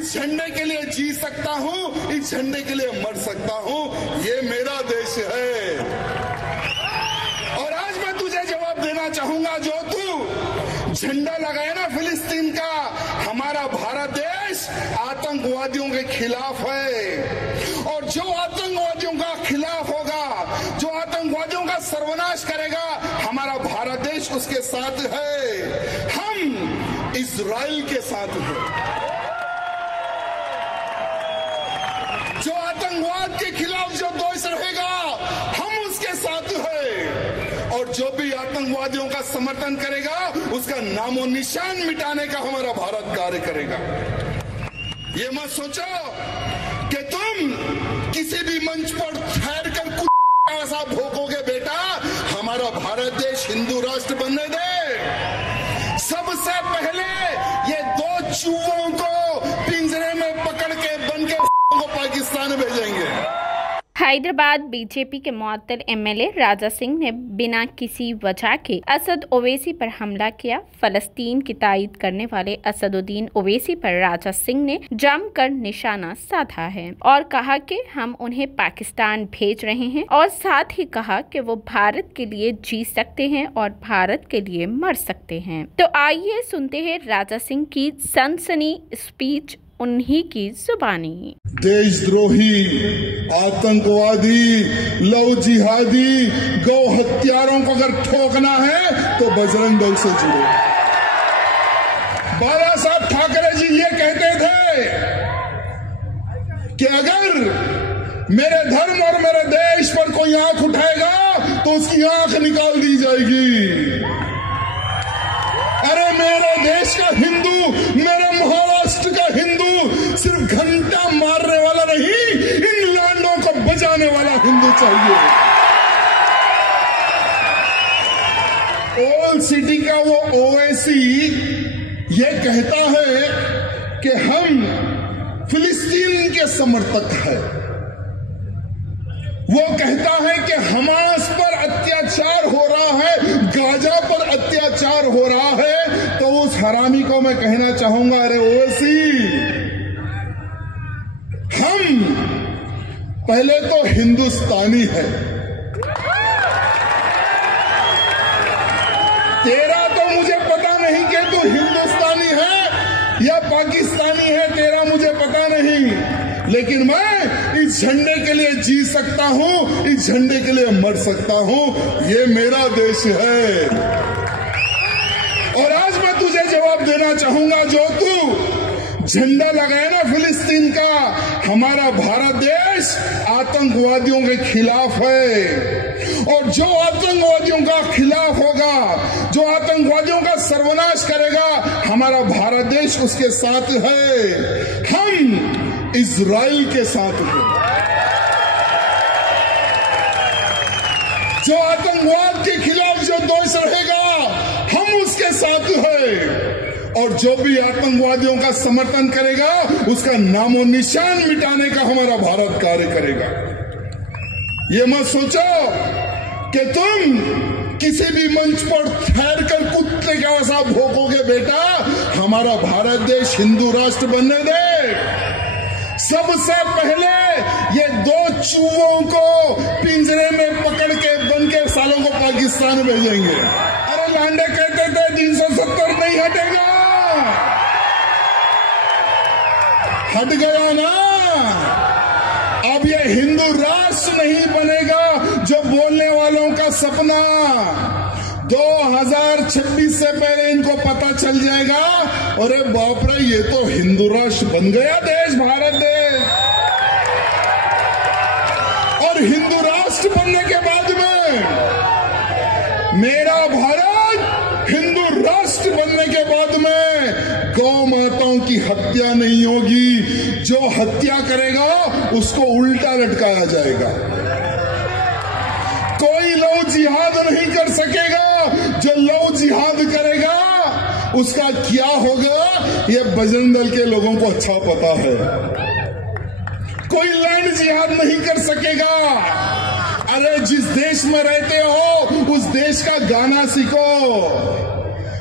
इस झंडे के लिए जी सकता हूं, इस झंडे के लिए मर सकता हूं। ये मेरा देश है। और आज मैं तुझे जवाब देना चाहूंगा, जो तू झंडा लगाए ना फिलिस्तीन का, हमारा भारत देश आतंकवादियों के खिलाफ है। और जो आतंकवादियों का खिलाफ होगा, जो आतंकवादियों का सर्वनाश करेगा, हमारा भारत देश उसके साथ है। हम इजराइल के साथ हैं। जो आतंकवाद के खिलाफ जो देश रहेगा, हम उसके साथ हैं। और जो भी आतंकवादियों का समर्थन करेगा, उसका नामो निशान मिटाने का हमारा भारत कार्य करेगा। ये मत सोचो कि तुम किसी भी मंच पर ठहर कर कुछ ऐसा भोगोगे। बेटा, हमारा भारत देश हिंदू राष्ट्र बनने दे। सबसे पहले ये दो चूहों को पिंजरे में पकड़ के बन के को पाकिस्तान भेजेंगे। हैदराबाद बीजेपी के मुअत्तल एमएलए राजा सिंह ने बिना किसी वजह के असद ओवैसी पर हमला किया। फलस्तीन की तायीद करने वाले असदुद्दीन ओवैसी पर राजा सिंह ने जमकर निशाना साधा है और कहा कि हम उन्हें पाकिस्तान भेज रहे हैं, और साथ ही कहा कि वो भारत के लिए जी सकते हैं और भारत के लिए मर सकते हैं। तो आइए सुनते हैं राजा सिंह की सनसनी स्पीच उन्हीं की जुबानी। देशद्रोही, आतंकवादी, लव जिहादी, गौ हत्यारों को अगर ठोकना है तो बजरंग दल से जुड़ो। बाला साहब ठाकरे जी ये कहते थे कि अगर मेरे धर्म और मेरे देश पर कोई आंख उठाएगा तो उसकी आंख निकाल दी जाएगी। अरे मेरे देश का हिंदू, मेरे महाराष्ट्र का हिंदू सिर्फ घंटा मारने वाला नहीं, इन लांडों को बजाने वाला हिंदू चाहिए। ओल्ड सिटी का वो ओवैसी ये कहता है कि हम फिलिस्तीन के समर्थक हैं। वो कहता है कि हमास पर अत्याचार हो रहा है, गाजा पर अत्याचार हो रहा है। तो उस हरामी को मैं कहना चाहूंगा, अरे ओवैसी, हम पहले तो हिंदुस्तानी है। तेरा तो मुझे पता नहीं कि तू हिंदुस्तानी है या पाकिस्तानी है, तेरा मुझे पता नहीं, लेकिन मैं इस झंडे के लिए जी सकता हूं, इस झंडे के लिए मर सकता हूं। ये मेरा देश है। और आज मैं तुझे जवाब देना चाहूंगा, जो तू झंडा लगाए ना फिलिस्तीन का, हमारा भारत देश आतंकवादियों के खिलाफ है। और जो आतंकवादियों का खिलाफ होगा, जो आतंकवादियों का सर्वनाश करेगा, हमारा भारत देश उसके साथ है। हम इजराइल के साथ हैं। जो आतंकवाद के खिलाफ जो देश रहेगा, हम उसके साथ हैं। और जो भी आतंकवादियों का समर्थन करेगा, उसका नामो निशान मिटाने का हमारा भारत कार्य करेगा। ये मत सोचो कि तुम किसी भी मंच पर ठहर कर कुत्ते का वैसा भोगोगे। बेटा, हमारा भारत देश हिंदू राष्ट्र बनने दे। सबसे पहले ये दो चूहों को पिंजरे में पकड़ के बन के सालों को पाकिस्तान भेजेंगे। अरे लांडे कहते थे 370 नहीं हटेगा, हट गया ना। अब ये हिंदू राष्ट्र नहीं बनेगा जो बोलने वालों का सपना। 2026 से पहले इनको पता चल जाएगा, अरे बाप रे, ये तो हिंदू राष्ट्र बन गया देश, भारत देश। और हिंदू राष्ट्र बनने के बाद में मेरा भारत हिंदू राष्ट्र बनने के बाद में गौ माताओं की हत्या नहीं होगी। जो हत्या करेगा उसको उल्टा लटकाया जाएगा। कोई लव जिहाद नहीं कर सकेगा। जो लव जिहाद करेगा उसका क्या होगा, ये बजरंग दल के लोगों को अच्छा पता है। कोई लैंड जिहाद नहीं कर सकेगा। अरे जिस देश में रहते हो उस देश का गाना सीखो।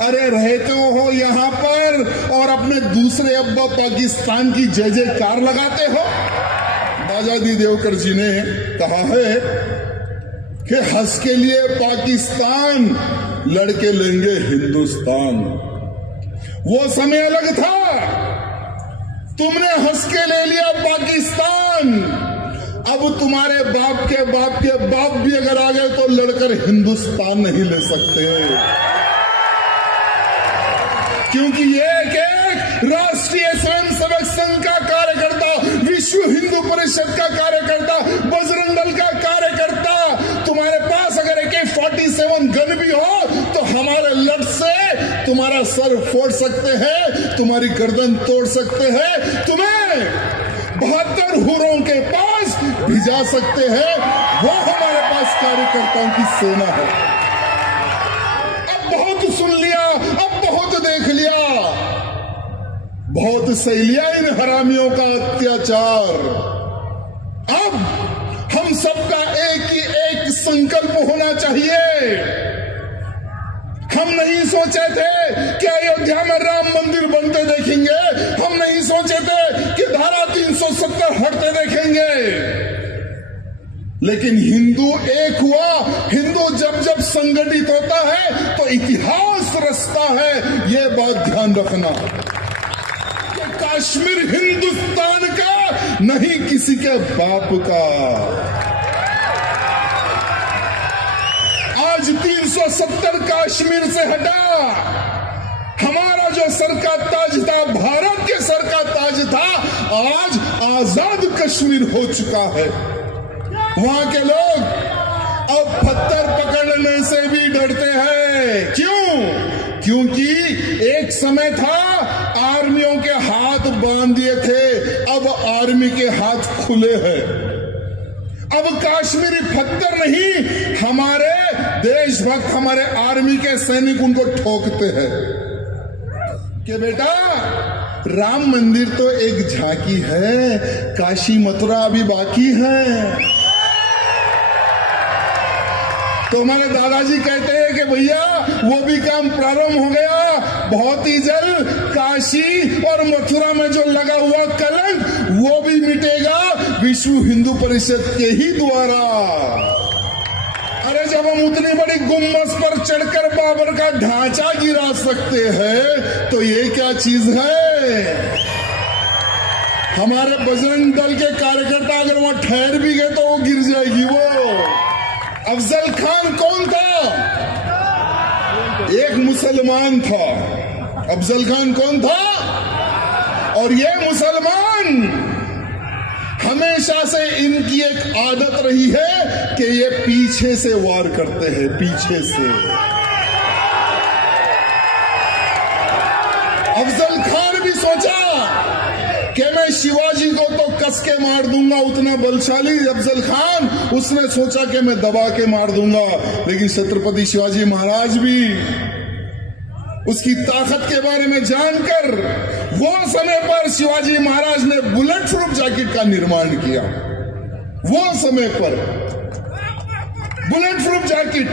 अरे रहते हो यहाँ पर और अपने दूसरे अब्बा पाकिस्तान की जय जयकार लगाते हो। दादाजी देवकर जी ने कहा है कि हंस के लिए पाकिस्तान, लड़के लेंगे हिंदुस्तान। वो समय अलग था, तुमने हंस के ले लिया पाकिस्तान, अब तुम्हारे बाप के बाप के बाप भी अगर आ गए तो लड़कर हिंदुस्तान नहीं ले सकते, क्योंकि एक राष्ट्रीय स्वयंसेवक संघ का कार्यकर्ता, विश्व हिंदू परिषद का कार्यकर्ता, बजरंग दल का कार्यकर्ता, तुम्हारे पास अगर AK-47 गन भी हो तो हमारे लट से तुम्हारा सर फोड़ सकते हैं, तुम्हारी गर्दन तोड़ सकते हैं, तुम्हें 72 हुरों के पास भिजा सकते हैं। वो हमारे पास कार्यकर्ताओं की सेना है। अब बहुत सुन लिया, अब बहुत देख लिया, बहुत सह लिया इन हरामियों का अत्याचार। अब हम सबका एक ही एक संकल्प होना चाहिए। हम नहीं सोचे थे कि अयोध्या में राम मंदिर बनते देखेंगे, हम नहीं सोचे थे कि धारा 370 हटते देखेंगे, लेकिन हिंदू एक हुआ। हिंदू जब जब संगठित होता है तो इतिहास रचता है, ये बात ध्यान रखना। कश्मीर हिंदुस्तान का नहीं किसी के बाप का। आज 370 कश्मीर से हटा, हमारा जो सर का ताज था, भारत के सर का ताज था, आज आजाद कश्मीर हो चुका है। वहां के लोग अब पत्थर पकड़ने से भी डरते हैं। क्यों? क्योंकि एक समय था आर्मियों के हाथ बांध दिए थे, अब आर्मी के हाथ खुले हैं। अब कश्मीरी पत्थर नहीं, हमारे देशभक्त, हमारे आर्मी के सैनिक उनको ठोकते हैं कि बेटा राम मंदिर तो एक झांकी है, काशी मथुरा अभी बाकी है। तो हमारे दादाजी कहते हैं कि भैया वो भी काम प्रारंभ हो गया, बहुत ही जल्द काशी और मथुरा में जो लगा हुआ कलंक वो भी मिटेगा विश्व हिंदू परिषद के ही द्वारा। अरे जब हम उतनी बड़ी गुम्बद पर चढ़कर बाबर का ढांचा गिरा सकते हैं तो ये क्या चीज है। हमारे बजरंग दल के कार्यकर्ता अगर वहां ठहर भी गए तो वो गिर जाएगी। वो अफजल खान कौन था? एक मुसलमान था। अफजल खान कौन था? और ये मुसलमान, हमेशा से इनकी एक आदत रही है कि ये पीछे से वार करते हैं, पीछे से। अफजल खान भी सोचा कि मैं शिवाजी को तो कस के मार दूंगा, उतना बलशाली अफजल खान, उसने सोचा कि मैं दबा के मार दूंगा। लेकिन छत्रपति शिवाजी महाराज भी उसकी ताकत के बारे में जानकर वो समय पर शिवाजी महाराज ने बुलेट प्रूफ जैकेट का निर्माण किया। वो समय पर बुलेट प्रूफ जैकेट,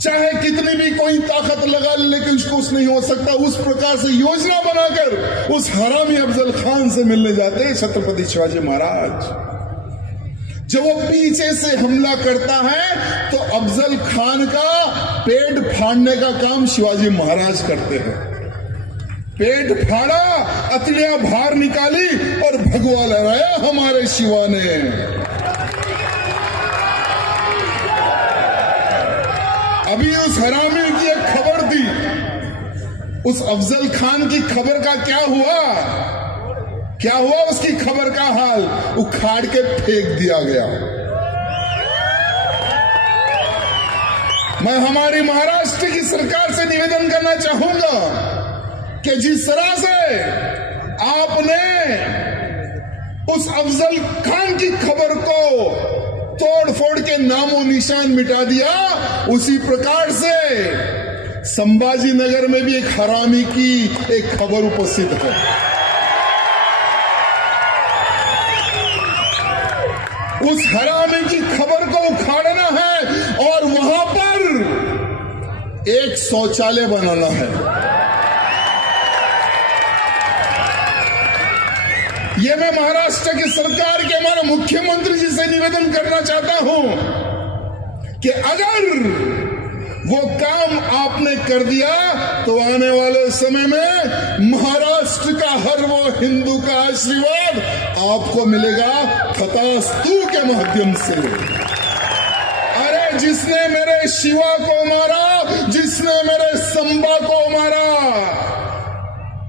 चाहे कितनी भी कोई ताकत लगा ले, लेकिन उसको कुछ नहीं हो सकता। उस प्रकार से योजना बनाकर उस हरामी अफजल खान से मिलने जाते हैं छत्रपति शिवाजी महाराज। जब वो पीछे से हमला करता है तो अफजल खान का पेट फाड़ने का काम शिवाजी महाराज करते हैं। पेट फाड़ा, अतलियां बाहर निकाली और भगवा लहराया हमारे शिवा ने। अभी उस हरामी की एक खबर थी, उस अफजल खान की खबर का क्या हुआ? क्या हुआ उसकी खबर का हाल? उखाड़ के फेंक दिया गया। मैं हमारी महाराष्ट्र की सरकार से निवेदन करना चाहूंगा कि जिस तरह से आपने उस अफजल खान की खबर को तोड़ फोड़ के नामो निशान मिटा दिया, उसी प्रकार से संभाजी नगर में भी एक हरामी की एक खबर उपस्थित है। उस हरामी की खबर को उखाड़ना है और वहां पर एक शौचालय बनाना है। ये मैं महाराष्ट्र की सरकार के हमारे मुख्यमंत्री जी से निवेदन करना चाहता हूं कि अगर वो काम आपने कर दिया तो आने वाले समय में महाराष्ट्र का हर वो हिंदू का आशीर्वाद आपको मिलेगा तथास्तु के माध्यम से। अरे जिसने मेरे शिवा को मारा, जिसने मेरे संबा को मारा,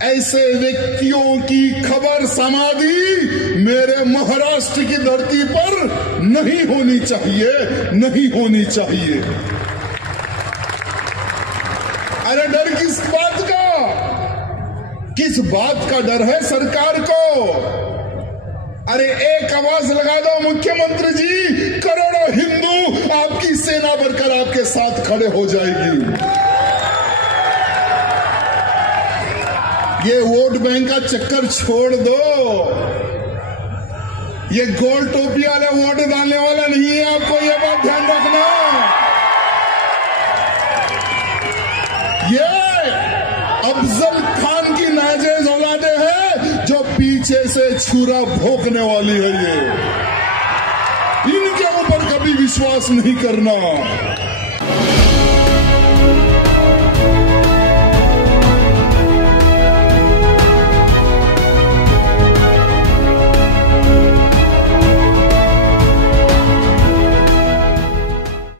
ऐसे व्यक्तियों की खबर समाधि मेरे महाराष्ट्र की धरती पर नहीं होनी चाहिए, नहीं होनी चाहिए। अरे डर किस बात का, किस बात का डर है सरकार को? अरे एक आवाज लगा दो मुख्यमंत्री जी, करोड़ों हिंदू आपकी सेना बनकर आपके साथ खड़े हो जाएगी। ये वोट बैंक का चक्कर छोड़ दो, ये गोल टोपी वाले वोट डालने वाला नहीं है, आपको ये बात ध्यान रखना। ये अफजल खान की नाजायज औलादे हैं जो पीछे से छुरा भोंकने वाली है। ये इनके ऊपर कभी विश्वास नहीं करना।